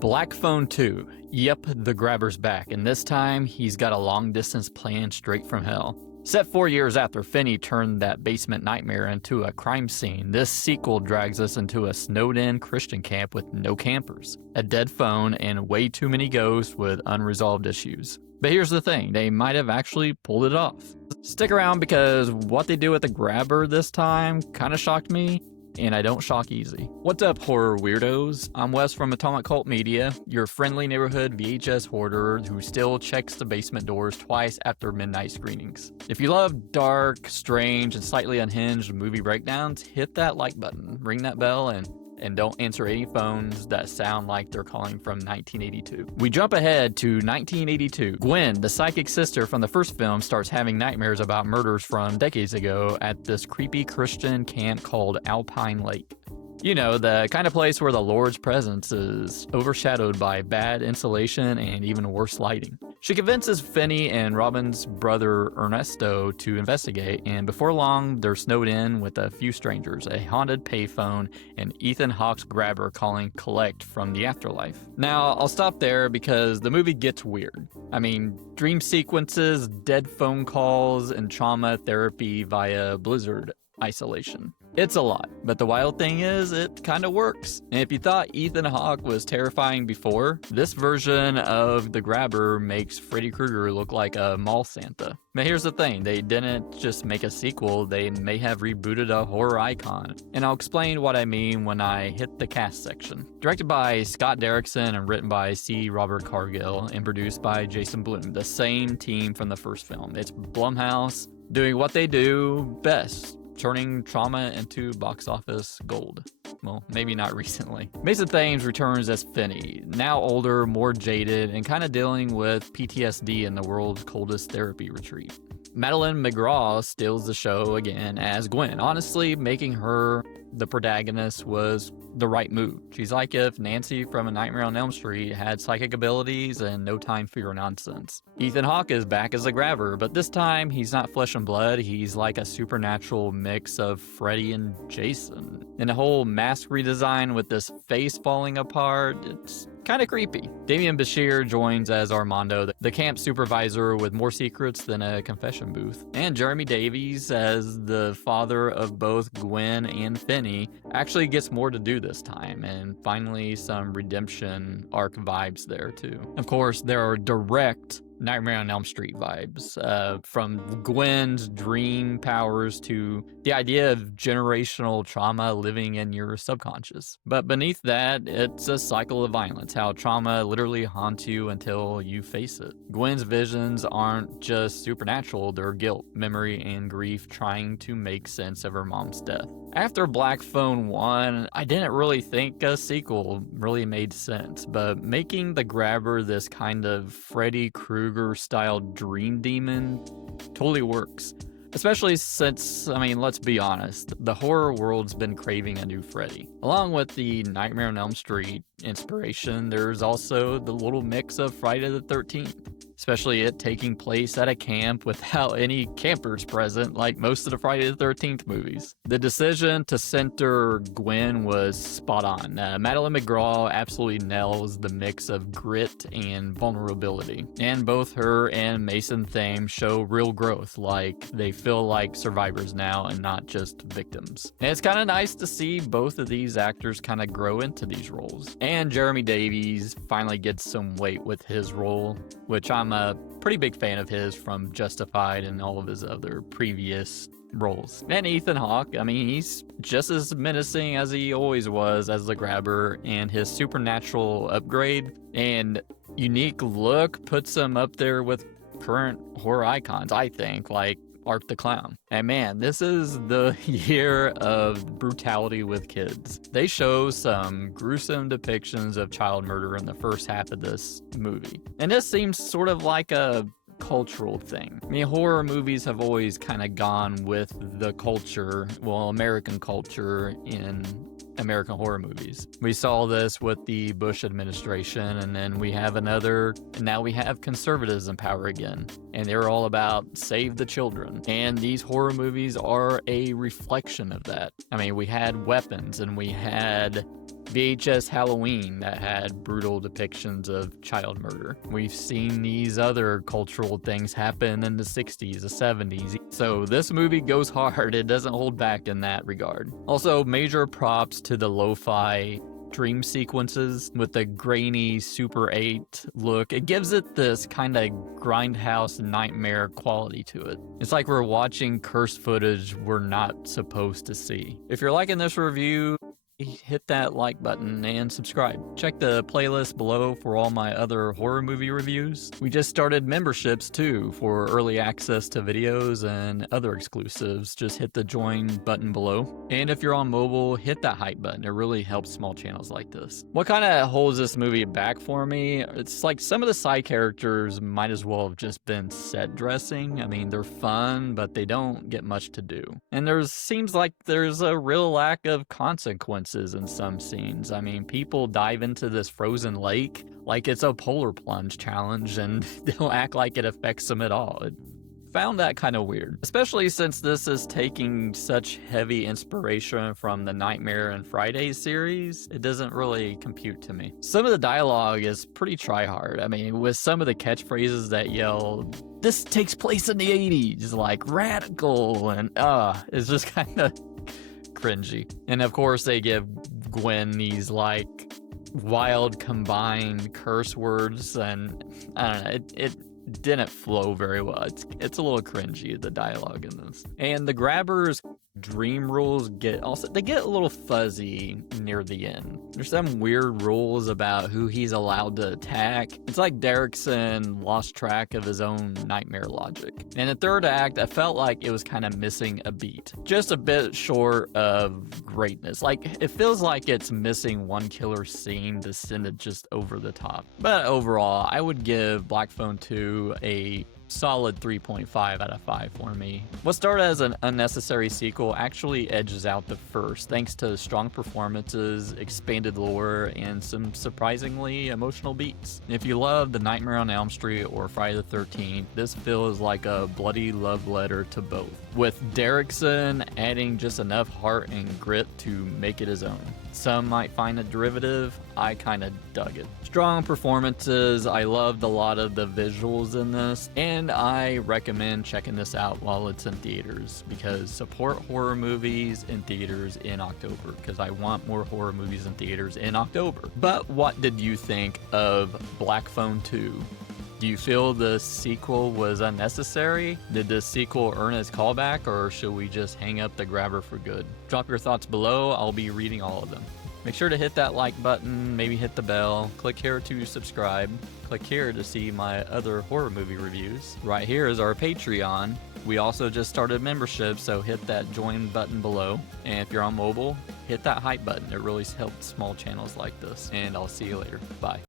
Black Phone 2. Yep, the grabber's back, and this time he's got a long-distance plan straight from hell. Set 4 years after Finney turned that basement nightmare into a crime scene, this sequel drags us into a snowed-in Christian camp with no campers, a dead phone, and way too many ghosts with unresolved issues. But here's the thing, they might have actually pulled it off. Stick around because what they do with the grabber this time kinda shocked me, and I don't shock easy. What's up, horror weirdos? I'm Wes from Atomic Cult Media, your friendly neighborhood VHS hoarder who still checks the basement doors twice after midnight screenings. If you love dark, strange, and slightly unhinged movie breakdowns, hit that like button, ring that bell, and don't answer any phones that sound like they're calling from 1982. We jump ahead to 1982. Gwen, the psychic sister from the first film, starts having nightmares about murders from decades ago at this creepy Christian camp called Alpine Lake. You know, the kind of place where the Lord's presence is overshadowed by bad insulation and even worse lighting. She convinces Finney and Robin's brother Ernesto to investigate, and before long, they're snowed in with a few strangers, a haunted payphone, and Ethan Hawke's grabber calling collect from the afterlife. Now, I'll stop there because the movie gets weird. I mean, dream sequences, dead phone calls, and trauma therapy via blizzard isolation. It's a lot, but the wild thing is, it kind of works. And if you thought Ethan Hawke was terrifying before, this version of the grabber makes Freddy Krueger look like a mall Santa. But here's the thing, they didn't just make a sequel, they may have rebooted a horror icon. And I'll explain what I mean when I hit the cast section. Directed by Scott Derrickson and written by C. Robert Cargill and produced by Jason Blum, the same team from the first film. It's Blumhouse doing what they do best, turning trauma into box office gold. Well, maybe not recently. Mason Thames returns as Finney, now older, more jaded, and kind of dealing with PTSD in the world's coldest therapy retreat. Madeleine McGraw steals the show again as Gwen. Honestly, making her the protagonist was the right move. She's like if Nancy from A Nightmare on Elm Street had psychic abilities and no time for your nonsense. Ethan Hawke is back as a grabber, but this time he's not flesh and blood, he's like a supernatural mix of Freddy and Jason. And the whole mask redesign with this face falling apart, it's kind of creepy. Demián Bichir joins as Armando, the camp supervisor with more secrets than a confession booth. And Jeremy Davies as the father of both Gwen and Finney actually gets more to do this time, and finally some redemption arc vibes there too. Of course, there are direct Nightmare on Elm Street vibes, from Gwen's dream powers to the idea of generational trauma living in your subconscious. But beneath that, it's a cycle of violence, how trauma literally haunts you until you face it. Gwen's visions aren't just supernatural, they're guilt, memory, and grief trying to make sense of her mom's death. After Black Phone 1, I didn't really think a sequel really made sense, but making the grabber this kind of Freddy Krueger-style dream demon totally works. Especially since, I mean, let's be honest, the horror world's been craving a new Freddy. Along with the Nightmare on Elm Street inspiration, there's also the little mix of Friday the 13th. Especially it taking place at a camp without any campers present like most of the Friday the 13th movies. The decision to center Gwen was spot on. Madeleine McGraw absolutely nails the mix of grit and vulnerability. And both her and Mason Thames show real growth, like they feel like survivors now and not just victims. And it's kind of nice to see both of these actors kind of grow into these roles. And Jeremy Davies finally gets some weight with his role, which I'm a pretty big fan of his from Justified and all of his other previous roles. And Ethan Hawke, I mean, he's just as menacing as he always was as the grabber, and his supernatural upgrade and unique look puts him up there with current horror icons, I think, like Art the Clown. And man, this is the year of brutality with kids. They show some gruesome depictions of child murder in the first half of this movie. And this seems sort of like a cultural thing. I mean, horror movies have always kind of gone with the culture, well, American culture in American horror movies. We saw this with the Bush administration, and then we have another, and now we have conservatives in power again. And they're all about save the children. And these horror movies are a reflection of that. I mean, we had weapons and we had VHS Halloween that had brutal depictions of child murder. We've seen these other cultural things happen in the 60s, the 70s. So this movie goes hard. It doesn't hold back in that regard. Also, major props to the lo-fi dream sequences with the grainy Super 8 look. It gives it this kind of grindhouse nightmare quality to it. It's like we're watching cursed footage we're not supposed to see. If you're liking this review, hit that like button and subscribe. Check the playlist below for all my other horror movie reviews. We just started memberships too for early access to videos and other exclusives. Just hit the join button below. And if you're on mobile, hit that hype button. It really helps small channels like this. What kind of holds this movie back for me? It's like some of the side characters might as well have just been set dressing. I mean, they're fun, but they don't get much to do. And seems like there's a real lack of consequences in some scenes. I mean, people dive into this frozen lake like it's a polar plunge challenge and don't act like it affects them at all. Found that kind of weird, especially since this is taking such heavy inspiration from the Nightmare and Friday series. It doesn't really compute to me. Some of the dialogue is pretty try-hard. I mean, with some of the catchphrases that yell, "This takes place in the 80s," like radical, and it's just kind of cringy. And of course they give Gwen these like wild combined curse words, and I don't know, it didn't flow very well. It's a little cringy, the dialogue in this. And the grabbers' dream rules get a little fuzzy near the end. There's some weird rules about who he's allowed to attack. It's like Derrickson lost track of his own nightmare logic. In the third act, I felt like it was kind of missing a beat. Just a bit short of greatness. Like, it feels like it's missing one killer scene to send it just over the top. But overall, I would give Black Phone 2 a solid 3.5 out of 5 for me. What started as an unnecessary sequel actually edges out the first, thanks to strong performances, expanded lore, and some surprisingly emotional beats. If you love The Nightmare on Elm Street or Friday the 13th, this feels like a bloody love letter to both, with Derrickson adding just enough heart and grit to make it his own. Some might find it derivative, I kinda dug it. Strong performances, I loved a lot of the visuals in this, and I recommend checking this out while it's in theaters, because support horror movies in theaters in October, because I want more horror movies in theaters in October. But what did you think of Black Phone 2? Do you feel the sequel was unnecessary? Did the sequel earn its callback, or should we just hang up the grabber for good? Drop your thoughts below, I'll be reading all of them. Make sure to hit that like button, maybe hit the bell, click here to subscribe, click here to see my other horror movie reviews. Right here is our Patreon. We also just started membership, so hit that join button below. And if you're on mobile, hit that hype button. It really helps small channels like this. And I'll see you later. Bye.